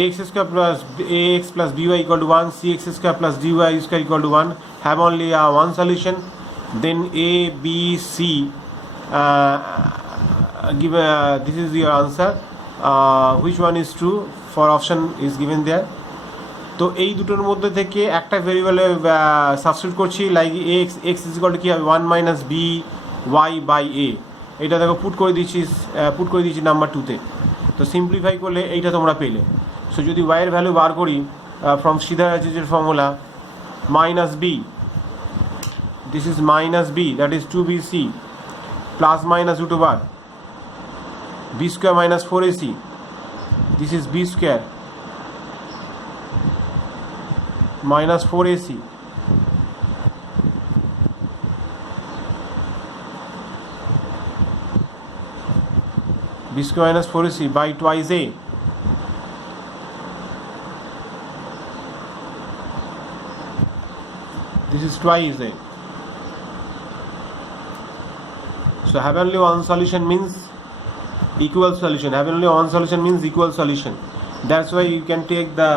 ax square plus ax plus by equal to 1, cx square plus dy square equal to 1 have only one solution, then a b c give this is your answer. Which one is true? For option is given there. তো এই দুটোর মধ্যে থেকে একটা ভেরিয়েবলে substitute করছি, like x x is equal to কী হবে 1 minus b y by a. এটা দেখো পুট করে দিচ্ছি নাম্বার 2তে। তো সিম্পলিফাই করলে এইটা তোমরা পেলে। সো যদি ওয়াইয়ের ভ্যালু বার করি ফ্রম সিদারাজিজের formula minus b, this is minus b, that is 2bc plus minus root over b square minus 4ac, this is b square minus 4ac b square minus 4ac by twice a. This is twice a. So have only one solution means equal solution. Have only one solution means equal solution. That's why you can take the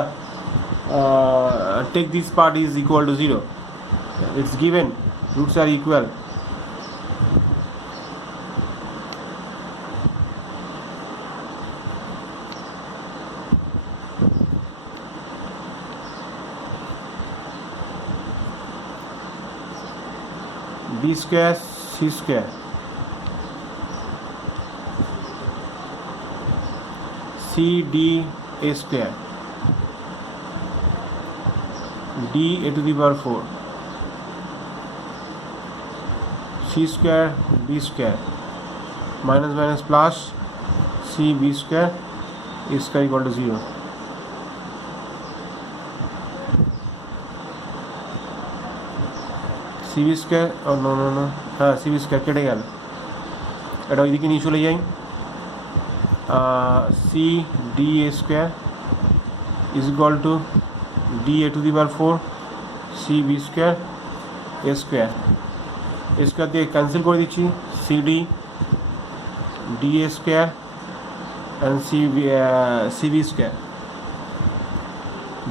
take this part is equal to 0. It's given roots are equal. B square C square C D A square d a to the power 4 c square b square minus minus plus c b square a square equal to 0. c b square oh no হ্যাঁ c b square কেটে গেল, এটা ওইদিকে নিয়ে চলে যাই। c d a square is equal to d a to the power 4 c b square a square দিয়ে cancel করে দিচ্ছি, cd d a square and c b square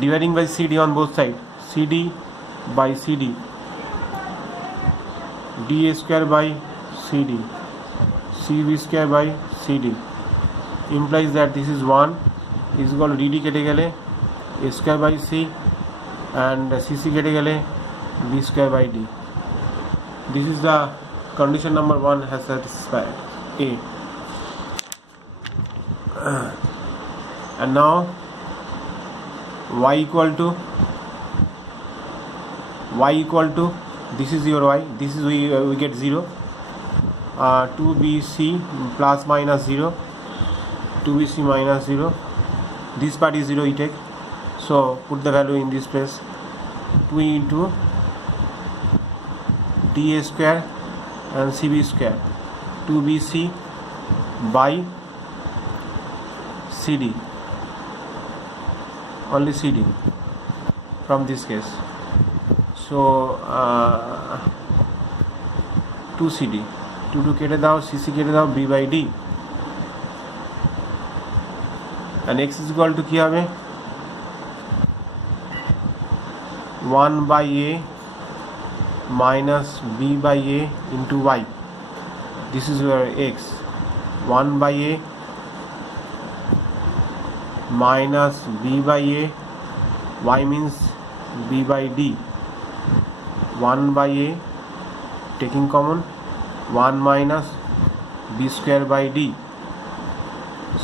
dividing by cd on both sides, cd by cd d a square by cd c b square by cd implies that this is 1 is equal to dd কেটে গেলে a square by c and cc কেটে গেলে b square by d. This is the condition number 1 has satisfied a. And now y equal to this is your y, this is we get 0, 2bc plus minus 0, 2bc minus 0, this part is 0 you take. So put the value in this place, 2 into dA square and cb square, 2bc by cd, only cd from this case. So 2cd, 2 কেটে দাও, cc কেটে দাও, b by d, and x is equal to কি হবে 1 by a minus b by a into y. This is your x, 1 by a minus b by a, y means b by d, 1 by a taking common, 1 minus b square by d.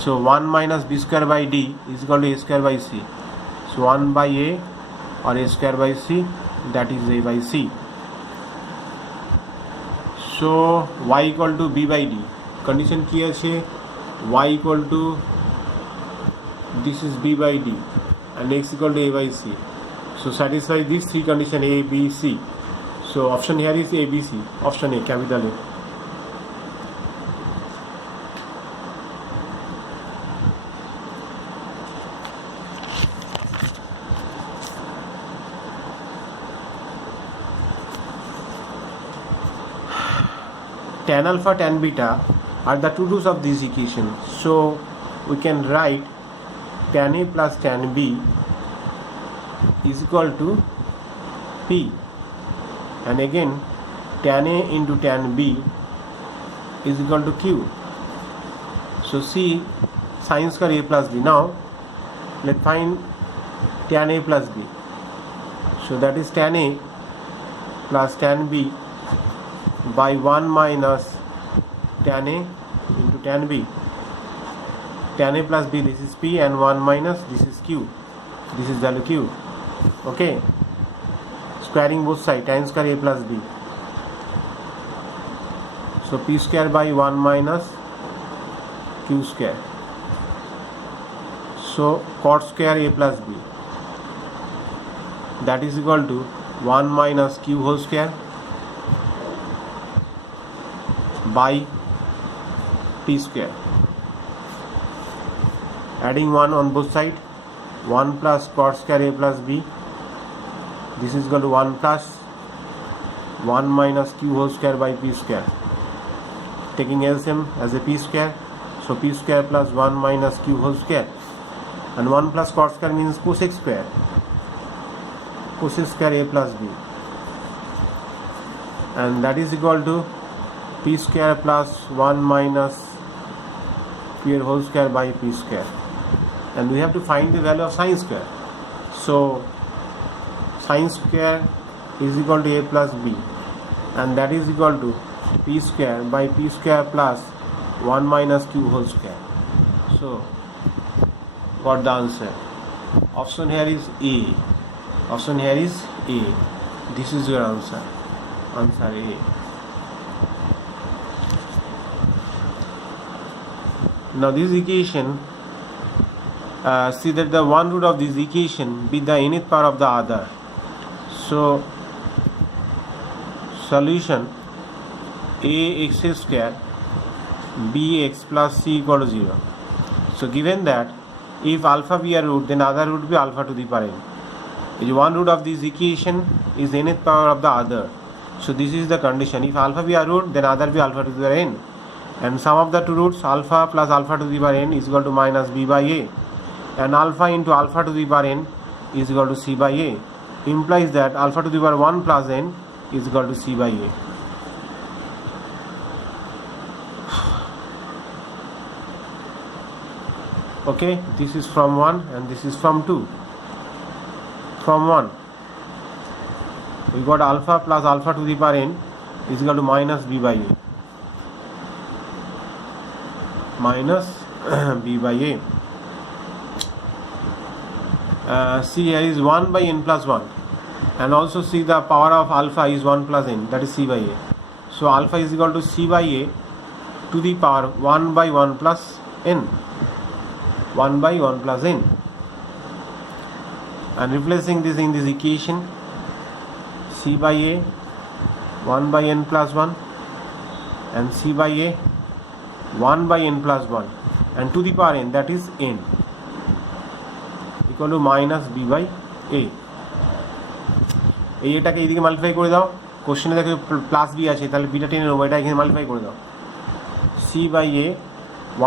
So 1 minus b square by d is equal to a square by c. So 1 by a or a square by c, that is a by c. So y equal to b by d, condition কি আছে, y equal to this is b by d and x equal to a by c. So satisfy these three conditions a b c. So option here is a b c, option A, capital A. Tan alpha, tan beta are the two roots of this equation. So we can write tan A plus tan B is equal to P, and again tan A into tan B is equal to Q. So see sin square A plus B. Now let's find tan A plus B. So that is tan A plus tan B by 1 minus tan A into tan B. Tan A plus B, this is P, and 1 minus, this is Q. This is value Q. Okay. Squaring both sides, tan square A plus B. So P square by 1 minus Q square. So cot square A plus B, that is equal to 1 minus Q whole square by P square. Adding 1 on both sides, 1 plus cot square A plus B, this is equal to 1 plus 1 minus Q whole square by P square. Taking LCM as a P square, so P square plus 1 minus Q whole square, and 1 plus cot square means cosec square. Cosec square A plus B, and that is equal to P square plus 1 minus Q whole square by P square. And we have to find the value of sin square. So sin square is equal to A plus B, and that is equal to P square by P square plus 1 minus Q whole square. So got the answer. Option here is A. Option here is A. This is your answer. Answer A. Now this equation, see that the one root of this equation be the nth power of the other. So solution ax square bx plus c equal to 0. So given that if alpha be a root, then other root be alpha to the power n. If one root of this equation is nth power of the other, so this is the condition. If alpha be a root, then other be alpha to the power n, and sum of the two roots alpha plus alpha to the power n is equal to minus b by a, and alpha into alpha to the power n is equal to c by a, implies that alpha to the power 1 plus n is equal to c by a. Okay, this is from 1 and this is from 2. From 1 we got alpha plus alpha to the power n is equal to minus b by a, minus b by a. See, here is 1 by n plus 1, and also see the power of alpha is 1 plus n, that is c by a. So alpha is equal to c by a to the power 1 by 1 plus n, 1 by 1 plus n, and replacing this in this equation, c by a 1 by n plus 1 and c by a 1 by n plus 1 and to the power n, that is n, equal to minus b by a. এটাকে এইদিকে multiply করে দাও, কোশ্চেনে দেখো plus B আছে, তাহলে beta টেনে নেবো, এটা এখানে মাল্টিপ্লাই করে দাও। C by A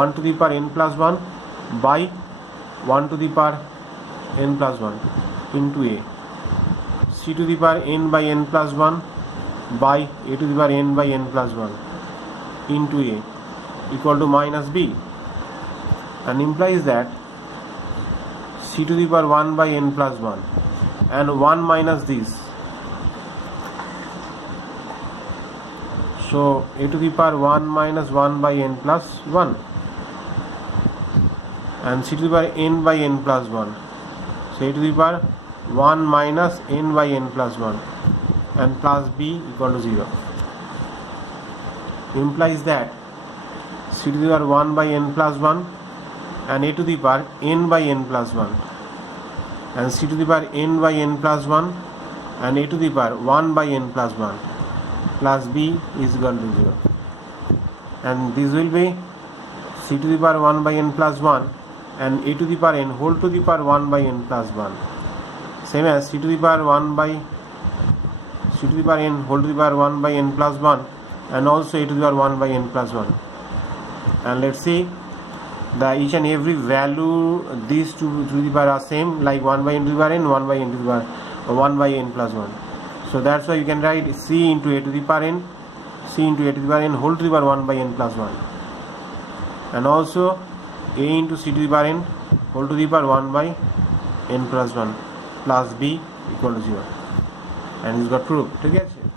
1 to the power n plus 1 by 1 to the power n plus 1 into a, c to the power n by n plus 1 by a to the power n by n plus 1 into a equal to minus b, and implies that c to the power 1 by n plus 1 and 1 minus this, so a to the power 1 minus 1 by n plus 1 and c to the power n by n plus 1, so a to the power 1 minus n by n plus 1 and plus b equal to 0, implies that c to the power 1 by n plus 1 and a to the power n by n plus 1 and c to the power n by n plus 1 and a to the power 1 by n plus 1 plus b is equal to 0, and this will be c to the power 1 by n plus 1 and a to the power n whole to the power 1 by n plus 1, same as c to the power 1 by c to the power n whole to the power 1 by n plus 1 and also a to the power 1 by n plus 1. And let's see, the each and every value these two to the power are same, like 1 by n to the power n, 1 by n to the power 1 by n plus 1. So that's why you can write c into a to the power n, c into a to the power n whole to the power 1 by n plus 1, and also a into c to the power n whole to the power 1 by n plus 1 plus b equal to 0, and it's got proof. ঠিক আছে?